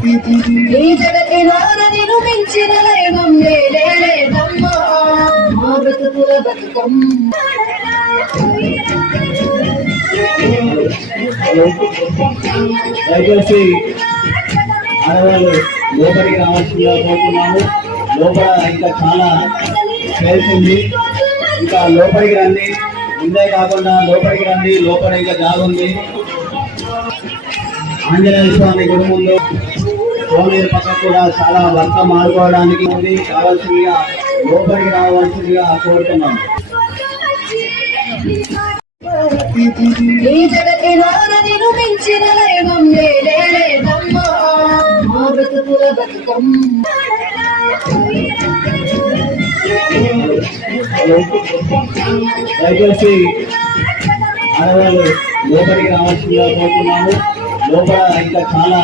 ఈ జగతిలో నిన్ను మించిన దైవం లేదమ్మా, మా బ్రతుకుల బతుకమ్మ. దయచేసి ఆడవాళ్ళు లోపలికి రావాల్సిందిగా కోరుతున్నాము. లోపల ఇంకా చాలా స్పేస్ ఉంది, ఇంకా లోపలికి రండి. ముందే కాకుండా లోపలికి రండి, లోపల ఇంకా జాగుంది. ఆంజనేయ స్వామి గుడి ముందు కోనేరు పక్క కూడా చాలా వర్ష మారుకోవడానికి ఉంది. కావాల్సిందిగా లోపలికి రావాల్సిందిగా కోరుతున్నాము. ఈ జగతిలో నిన్ను మించిన దైవం లేదమ్మా, మా బ్రతుకుల బతుకమ్మ. దయచేసి ఆడవాళ్ళు లోపలికి రావాల్సిందిగా కోరుతున్నాము. లోపల ఇంకా చాలా